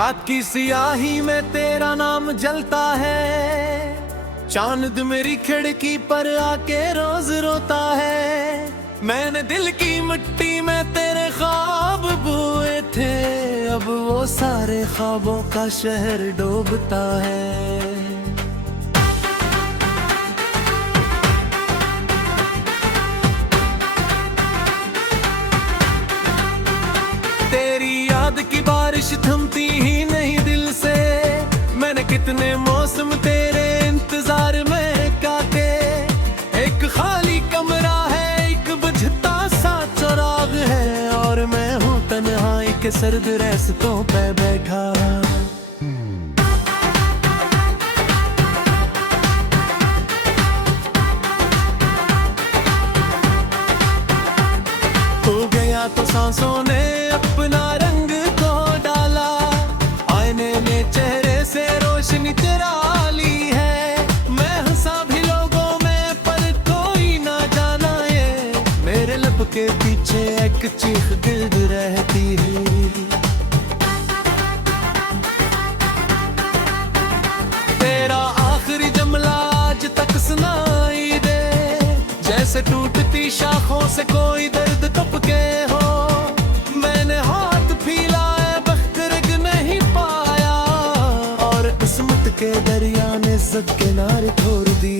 रात की सियाही में तेरा नाम जलता है, चांद मेरी खिड़की पर आके रोज रोता है। मैंने दिल की मिट्टी में तेरे ख्वाब बोए थे, अब वो सारे ख्वाबों का शहर डूबता है। तेरी याद की बारिश थमती ही नहीं दिल से, मैंने कितने मौसम तेरे इंतजार में काटे। एक खाली कमरा है, एक बुझता सा चिराग है, और मैं हूँ तन्हाई के सर्द रास्तों पे बैठा। हो गया तो सांसों ने अपना रंग को डाला, आईने ने चेहरे से रोशनी चुरा ली है। मैं हंसा भी लोगों में पर कोई ना जाना ये, मेरे लब के पीछे एक चीख दिल रहती है। तेरा आखिरी जुमला आज तक सुनाई दे, जैसे टूटती शाखों से कोई दर्द टपके हो। मैंने हाथ फैलाए बख्त रग नहीं पाया, और किस्मत के दरिया ने सब किनारे छोड़ दी।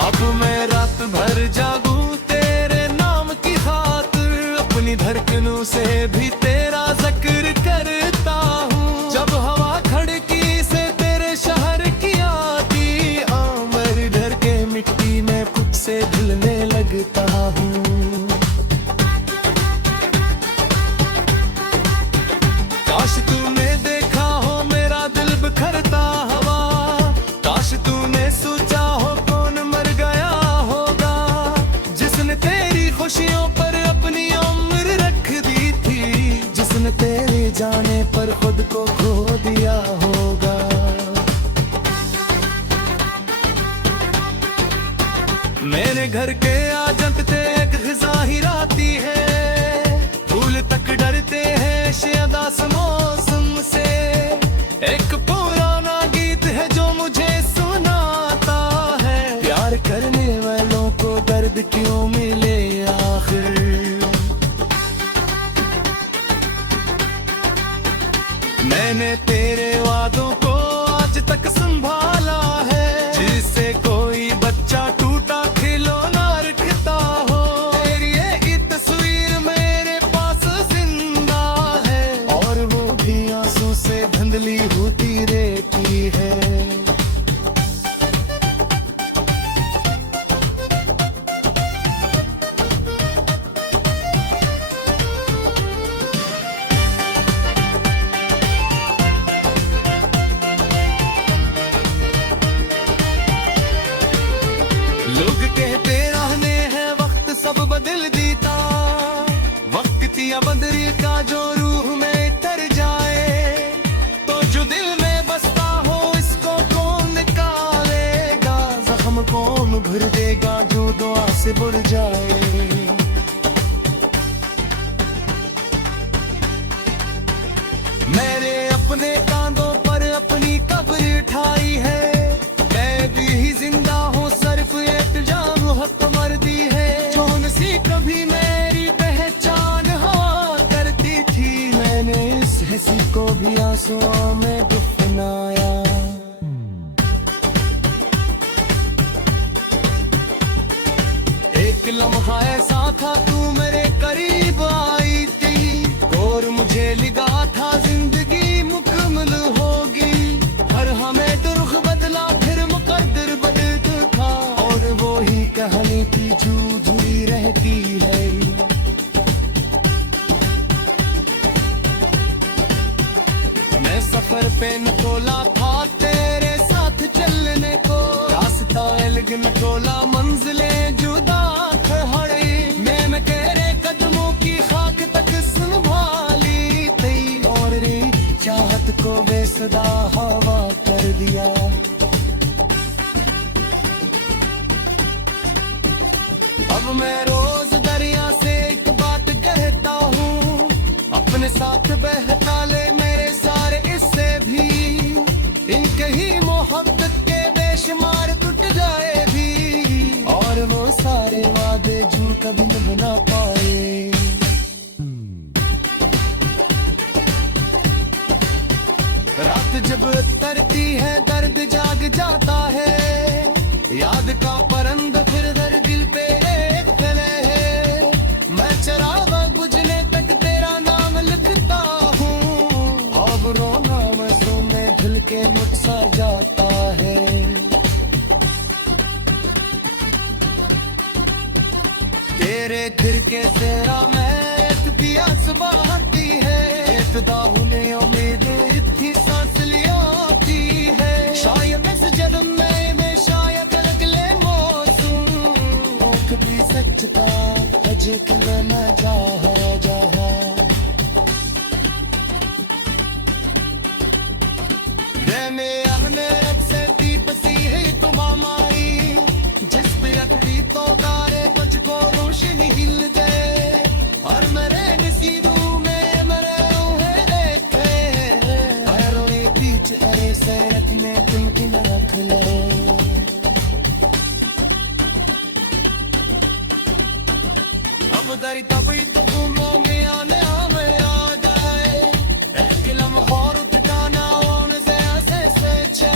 अब मैं रात भर जागूं तेरे नाम की खातिर, अपनी धड़कनों से भी तेरा जिक्र करता हूँ। जब हवा खड़की से तेरे शहर की आती, आमर डर के मिट्टी में खुद से ढलने लगता हूँ। काश तूने देखा हो मेरा दिल बिखरता हवा, काश तूने सोचा हो कौन मर गया होगा, जिसने तेरी खुशियों पर अपनी उम्र रख दी थी, जिसने तेरे जाने पर खुद को खो दिया होगा। मेरे घर के आ जंकते एक ज़ाहिर आती है, फूल तक डरते हैं शायद मौसम से। एक पुराना गीत है जो मुझे सुनाता है, प्यार करने वालों को दर्द क्यों मिले आखिर। मैंने तेरे वादों को आज तक संभाला है, जिससे कोई बच्चा टूटा खिलौना रखता हो। तेरी ये तस्वीर मेरे पास जिंदा है, और वो भी आंसू से धुंधली होती रहती है। लोग कहते रहने हैं वक्त सब बदल देता, वक्त या बदरी का जो रूह में तर जाए, तो जो दिल में बसता हो इसको कौन निकालेगा, जख्म कौन भर देगा जो दुआ से बुर जाए। मेरे अपने कांधों पर अपनी कब्र उठाई है, मैं भी जिंदा हूँ सिर्फ इल्जाम हक मर्दी है। कौन सी कभी मेरी पहचान हुआ करती थी, मैंने इस हंसी को भी आंसुओं में दफनाया। एक लम्हा ऐसा था तू मेरे करीब आई थी, और मुझे लगा था जिंदगी मुकम्मल होगी। हर हमें दुर्ख बदला फिर मुकद्दर बदलता था, और वो ही कहानी थी जो अधूरी रहती है। मैं सफर पे निकला था तेरे साथ चलने को, रास्ता अलग निकला मंजिलें जुदा खड़ी। मैं तेरे कदमों की खाक तक संभाली थी, और चाहत को बेसदा हवा कर दिया। अब मैं रोज दरिया से एक बात कहता हूँ, अपने साथ बहता ले मेरे सारे इससे भी। इनके ही मोहब्बत के बेशुमार टूट जाए भी, और वो सारे वादे जो कभी न बना पाए। रात जब तरती है दर्द जाग जाता है, याद का परंदा फिर दर दिल पे एक तले है। मैं चराग बुझने तक तेरा नाम लिखता हूँ, अब रोना मसों में दिल के मुझसा जाता है। तेरे फिर के तेरा मैं पिया सुबह आती है, इतना उन्हें उम्मीद इतनी सांस लियाती है। शायद इस जन्म में शायद अगले मौसम कभी सचता अजे कल न जहा जहा। में हमने से पसी है तुम माई, जिस पे अगली तो तारे तुझको रोशनी हिल जाए, और मेरे नसीबों में मरे हुए देखे पैरों के बीच अरे सैरत में तुम न रख लो। अब दरी तभी तो घूमों में आने हमें आ जाए, एक लम्हा ठिकाना होने से ऐसे सोचे।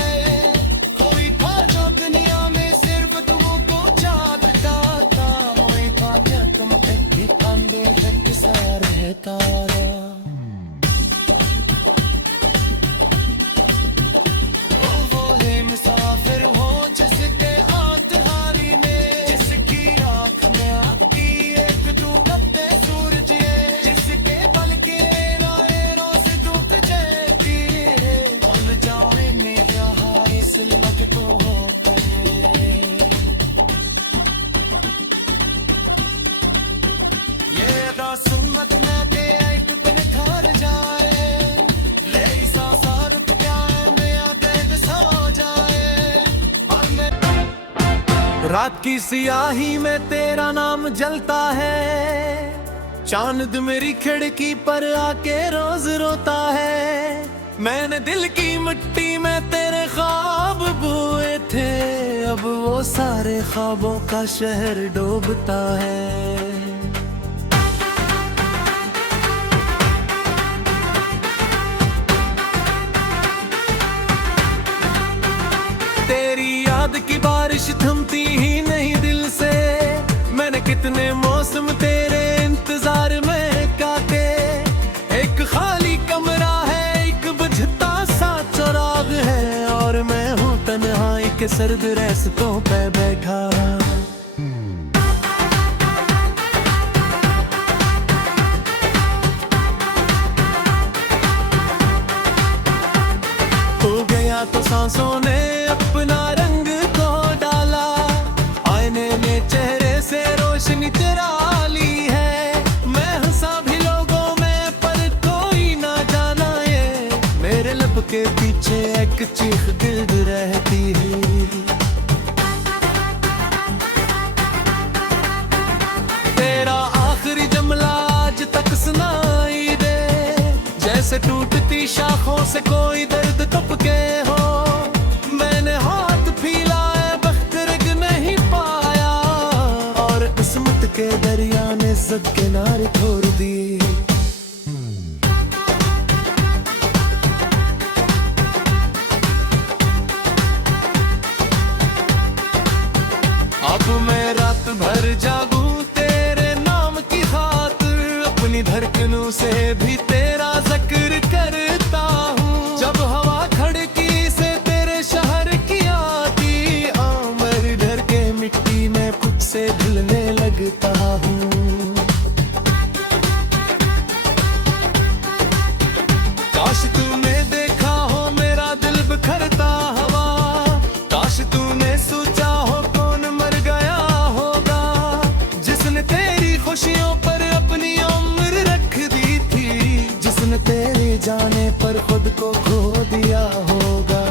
कोई था जो दुनिया में सिर्फ तुमको चाहता था, कोई था क्या तुम एक भी कांदे तक सा रहता रहा। वो है मुसाफिर हो जिसके हाथ हारी ने, जिसकी आँख में आती एक डूबते सूरज है, जिसके पल के नैनों से डूब जाती है। बन जाए मेरा हाय सिलमत तो हो गए, ये रसूमत में ते एक दिन घर जाए, ले सासारत क्या मैं बेद सो जाए। और मैं रात की सियाही में तेरा नाम जलता है, चांद मेरी खिड़की पर आके रोज रोता है। मैंने दिल की मिट्टी में तेरे ख्वाब बोए थे, अब वो सारे ख्वाबों का शहर डूबता है। तेरी याद की बारिश थमती ही नहीं दिल से, मैंने कितने मौसम तेरे इंतजार में काटे। एक खाली कमरा है, एक बुझता सा चराग है, और मैं हूँ तन्हाई के सर्द रास्तों पे बैठा। हो गया तो सांसों ने अपना रंग को डाला, आईने ने चेहरे से रोशनी चुरा ली है। मैं हंसा भी लोगों में पर कोई ना जाना ये, मेरे लब के पीछे एक चीख गिल्ड रहती है। तेरा आखिरी जुमला आज तक सुनाई दे, जैसे टूटती शाखों से कोई दर्द टपके हो। मैंने हाथ फैलाए बख्त रग नहीं पाया, और किस्मत के दरिया ने सब किनारे छोड़ दिए। अब मैं रात भर जागूं तेरे नाम की खातिर, अपनी धड़कनों से भी तेरा जिक्र करता हूँ। जब हवा खड़की से तेरे शहर की आती, आमर डर के मिट्टी में खुद से धुलने लगता हूँ। काश तूने देखा हो मेरा दिल बिखरता हवा, काश तूने सोचा हो कौन मर गया होगा, जिसने तेरी खुशियों पर अपनी उम्र रख दी थी, जिसने तेरे जाने पर खुद को खो दिया होगा।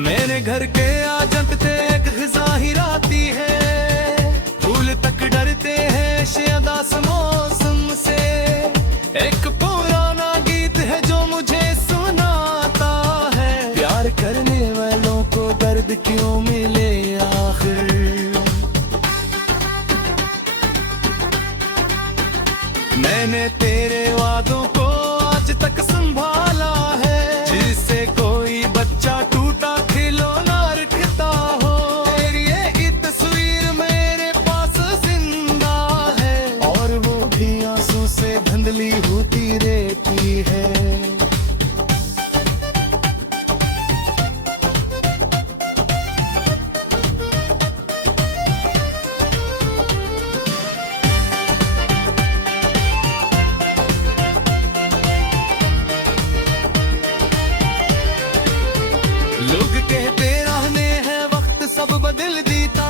मेरे घर के आजा मैंने तेरे वादों को आज तक संभाला है, जिससे कोई बच्चा टूटा खिलौना रखता हो। तेरी ये तस्वीर मेरे पास जिंदा है, और वो भी आंसू से धुंधली होती रहती है। लोग कहते रहने हैं वक्त सब बदल देता,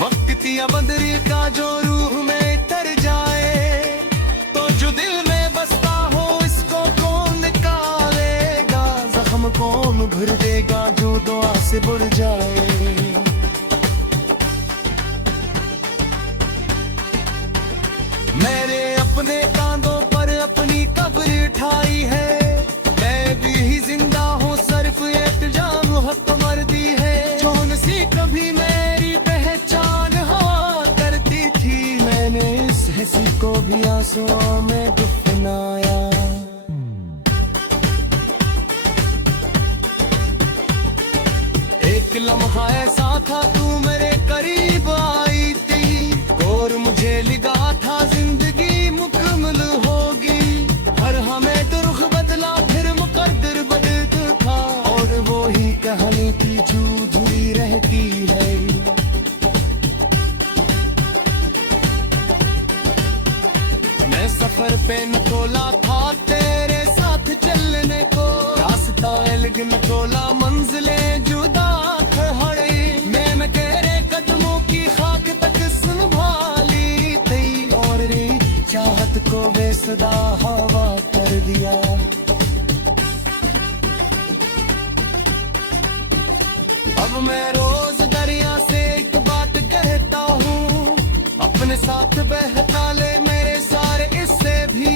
वक्त या बदरी का जो रूह में तर जाए, तो जो दिल में बसता हो इसको कौन निकालेगा, जख्म कौन भर देगा जो दुआ से बुड़ जाए। मैंने अपने कांधों पर अपनी कब्र उठाई है, मैं भी जिंदा हूँ सिर्फ एक जान हक मर्दी है। जो नसी कभी मेरी पहचान हुआ करती थी, मैंने इस हंसी को भी आंसुओं में दफनाया। एक लम्हा ऐसा था तू मेरे करीब आई थी, और मुझे लगा था जिंदगी मुकम्मल होगी। हर हमें दुर्ख बदला फिर मुकद्दर बदलता था, और वो ही कहानी थी जो अधूरी रहती है। मैं सफर पे न तोला था तेरे साथ चलने को, रास्ता अलग न तोला मंजिलें जुदा खड़े। मैं तेरे कदमों की खाक तक संभाली थी, और रे चाहत को बेसदा हवा कर दिया। अब मैं रोज दरिया से एक बात कहता हूँ, अपने साथ बहता ले मेरे सारे इससे भी।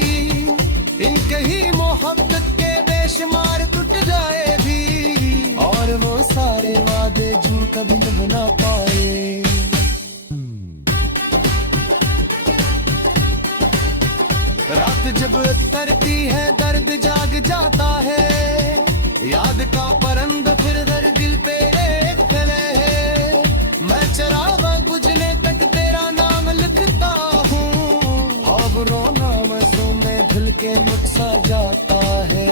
इनके ही मोहब्बत के बेशुमार टूट जाए भी, और वो सारे वादे जो कभी न बना पाए। रात जब उतरती है दर्द जाग जाता है, याद का परंदा फिर दर दिल पे एक तले है। मैं चरागा बुझने तक तेरा नाम लिखता हूँ, अब रोना मासूम में धुल के मुझसा जाता है।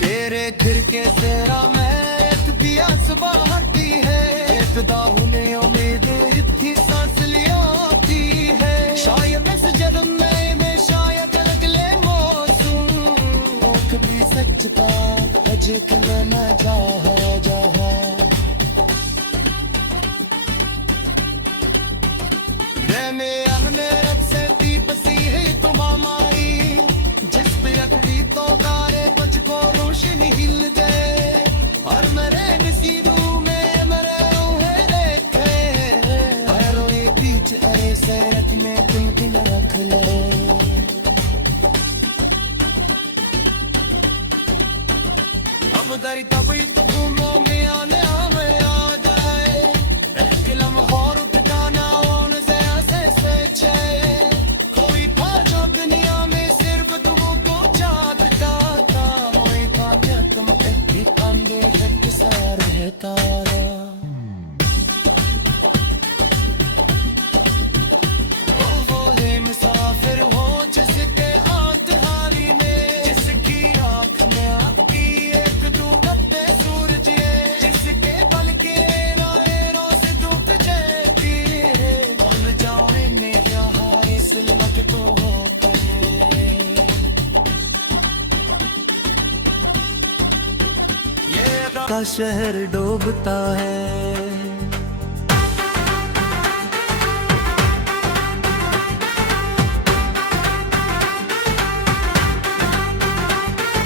तेरे खिड़के तेरा मैं दिया सुबह हटी है, इब्तिदा होने उम्मीद इतनी सांस लियाती है। शायद इस जन्म में शायद अगले मौसम, कभी सच बात अजे कल न जहा जहा। मैंने अपने रब से दीपसी है तुम हमारी, जिस पे अगली तो गारे मुझको रोशनी हिल गए, और मेरे नसीबों में मेरे रूहे देखे। रोए बीच ऐसे रत में तुम भी न रख ले। अब दरी तभी तो घूमों में आने हमें आ जाए, एक लम्हा रुक जाना और से छे। कोई था जो दुनिया में सिर्फ तुमको चाहता था, कोई था जो तुम एक कांदे के साथ रहता रहा। वो है मुसाफिर हो जिसके हाथ हारी में, जिसकी आँख में आपकी एक डूबते सूरज है, जिसके पल के नैनों से डूब जाती है। भूल जाओ ने यहाँ इस लम्हे को हो गए। ये का शहर डूबता है,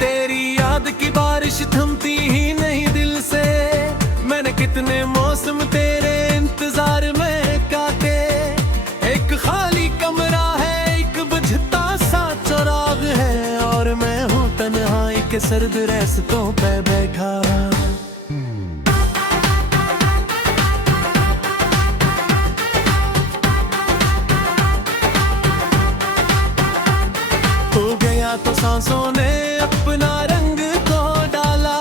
तेरी याद की बारिश थमती ही नहीं दिल से। मैंने कितने मौसम तेरे इंतजार में काटे, एक खाली कमरा है एक बुझता सा चराग है, और मैं हूँ तन्हाई के सर्द रास्तों पे बैठा। सांसों ने अपना रंग को डाला,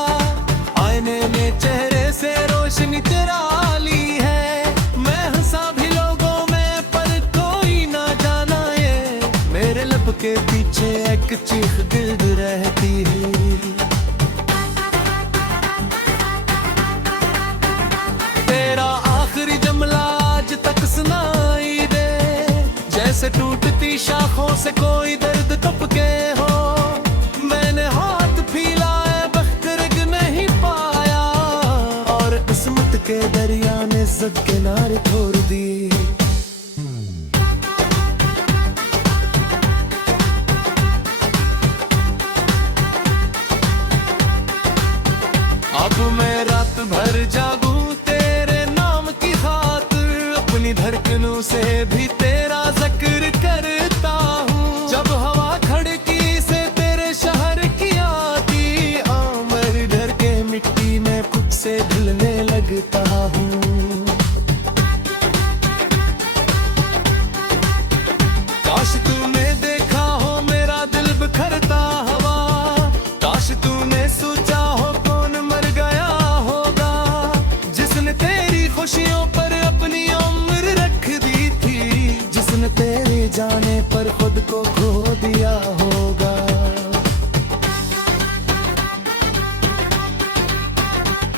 आईने ने चेहरे से रोशनी चुरा ली है। मैं हंसा भी लोगों में पर कोई ना जाना ये, मेरे लब के पीछे एक चीख गिर्द रहती है। तेरा आखिरी जुमला आज तक सुनाई दे, जैसे टूटती शाखों से कोई दर्द टपके हो। मैंने हाथ फैलाए बख्त रग नहीं पाया, और किस्मत के दरिया ने सब किनारे छोड़ दी। अब मैं रात भर जागूं तेरे नाम की खातिर, अपनी धड़कनों से भी तेरा जिक्र करता हूँ। जब हवा खड़की से तेरे शहर की आती, आमर डर के मिट्टी में खुद से ढलने लगता हूँ। काश तूने देखा हो मेरा दिल बिखरता हवा, काश तूने सोचा हो कौन मर गया होगा, जिसने तेरी खुशियों पर अपनी उम्र रख दी थी, जिसने तेरे जाने पर खुद को खो दिया होगा।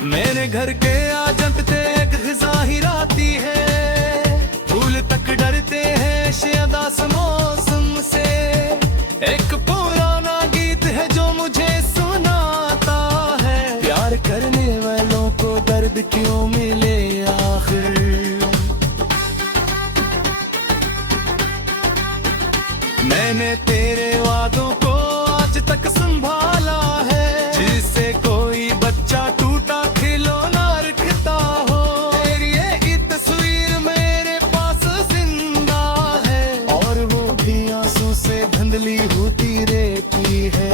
मेरे घर के आजत ते एक ज़ाहिर आती है, फूल तक डरते हैं शायद मौसम से। एक पुराना गीत है जो मुझे सुनाता है, प्यार करने वालों को दर्द क्यों मिले आखिर। मैंने तेरे वादों को आज तक संभाला है, जिससे कोई बच्चा टूटा खिलौना रखता हो। तेरी ये तस्वीर मेरे पास जिंदा है, और वो भी आंसू से धुंधली होती रहती है।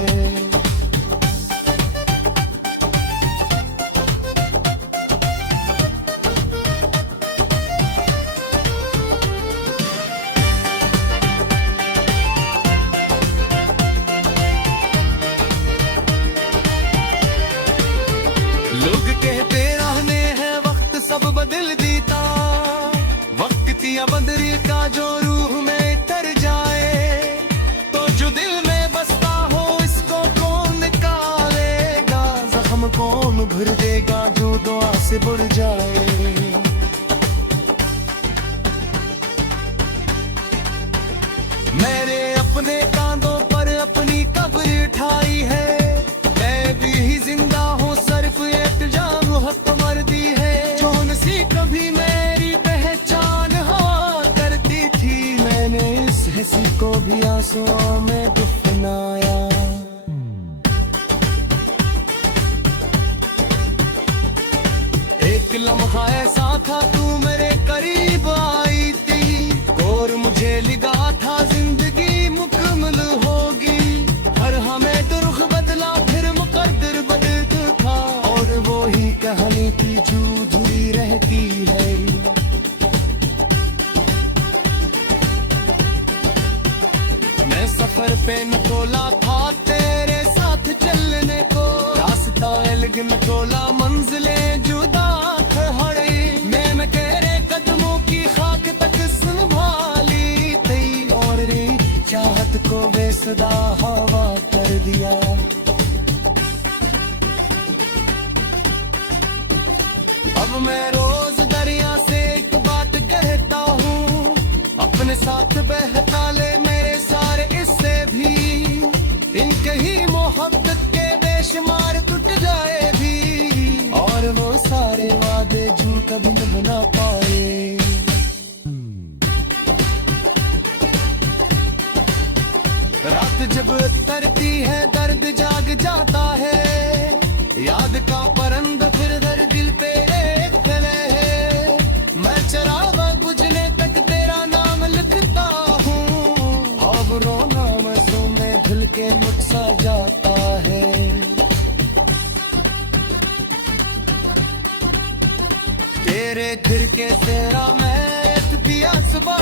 लोग कहते रहने हैं वक्त सब बदल देता, वक्त या बदरी का जो रूह में तर जाए, तो जो दिल में बसता हो इसको कौन निकालेगा, जख्म कौन भर देगा जो दुआ से बुर जाए। मेरे अपने कांधों पर अपनी कब्र उठाई है, मैं भी जिंदा हूँ सिर्फ इल्जाम हक मर्दी है। जो नसी कभी मेरी पहचान हुआ करती थी, मैंने इस हंसी को भी आंसुओं में दफनाया। एक लम्हा ऐसा था तू मेरे करीब आई थी, और मुझे लगा था जिंदगी मुकम्मल होगी। हर हमें दुर्ख बदला फिर मुकद्दर बदलता था, और वो ही कहानी की जो अधूरी रहती है। मैं सफर पे निकला था तेरे साथ चलने को, रास्ता अलग निकला मंजिलें जुदा खड़ी। मैं तेरे कदमों की खाक तक संभाली थी, और चाहत को बेसदा हवा कर दिया। अब मैं रोज दरिया से एक बात कहता हूँ, अपने साथ बहता ले मेरे सारे इससे भी। इनके ही मोहब्बत के बेशुमार टूट जाए भी, और वो सारे वादे जो कभी न बना पाए। रात जब तरती है दर्द जाग जाता है, याद का परंदा फिर दर दिल पे एक तले है। मैं चराग बुझने तक तेरा नाम लिखता हूँ, अब रोना मसों में धुल के मुझसा जाता है। तेरे घर के तेरा मैं पिया सुबह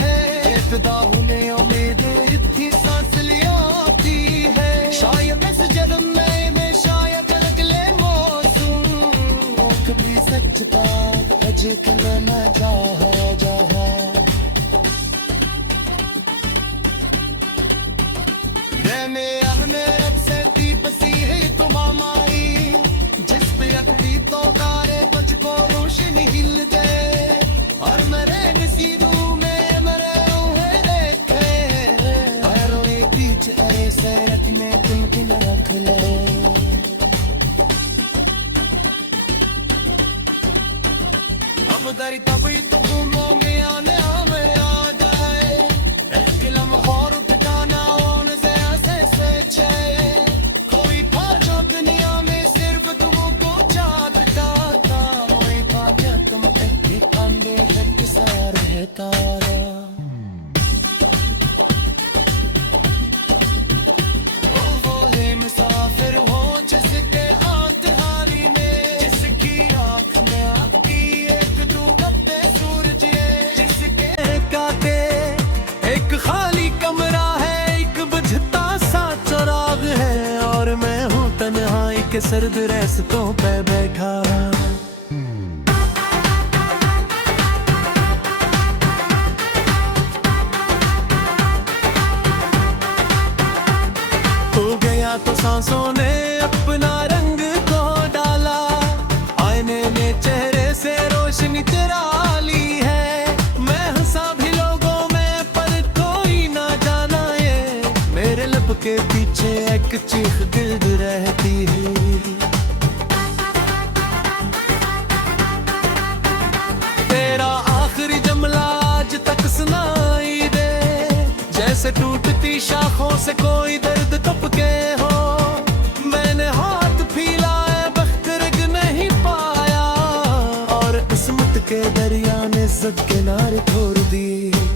है, इब्तिदा होने उम्मीद इतनी सांस लियाती है। बचता अजित में न जाहा जहा रहने ahne से दीप सी है तुम माई जिस पे अखड़ी तो तारे तुझको रोशनी हिल जाए और मेरे नसीबों में मेरे हुए देखे पैरों के बीच ऐसे रखने तुम दिन रख ले अब दरी तभी तुम घूमोगे आने हमें आ जाए एक लम्हा और ठिकाना होने से ऐसे सोचे कोई था जो दुनिया में सिर्फ तुमको चाहता था कोई था जो तुम एक अंधे एक सा रहता ओ वो है मुसाफिर हो जिसके हाथ हाली में जिसकी आँख में आपकी एक डूबते सूरज है जिसके काटे एक खाली कमरा है एक बुझता सा चराग है और मैं हूँ तन्हाई के सर्द रास्तों पे बैठा हो गया तो सांसों ने अपना रंग को डाला आईने ने चेहरे से रोशनी चुरा ली है मैं हंसा भी लोगों में पर कोई ना जाना ये मेरे लब के पीछे एक चीख दिल रहती है तेरा आखिरी जुमला आज तक सुनाई दे जैसे टूटती शाखों से कोई दर्द टपके हो मैंने हाथ फैलाए बख्त रग नहीं पाया और किस्मत के दरिया ने सब किनारे छोड़ दिए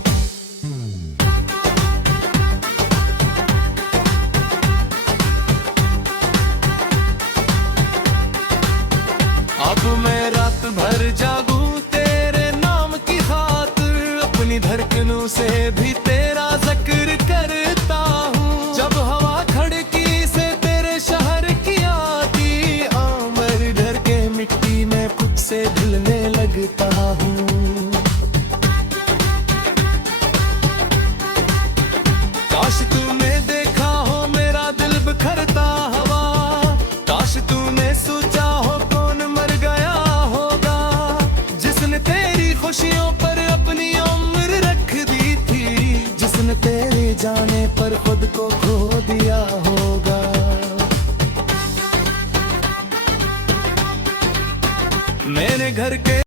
अब मैं रात भर जागूं तेरे नाम की खातिर अपनी धड़कनों से भी तेरा जिक्र करता हूँ जब हवा खड़की से तेरे शहर की आती मेरे घर के मिट्टी में खुद से ढलने लगता हूँ काश तूने देखा हो मेरा दिल बिखरता हवा काश तूने सोचा हो कौन मर गया होगा जिसने तेरी खुशियों पर अपनी उम्र रख दी थी जिसने तेरे जाने पर खुद को खो दिया होगा मेरे घर के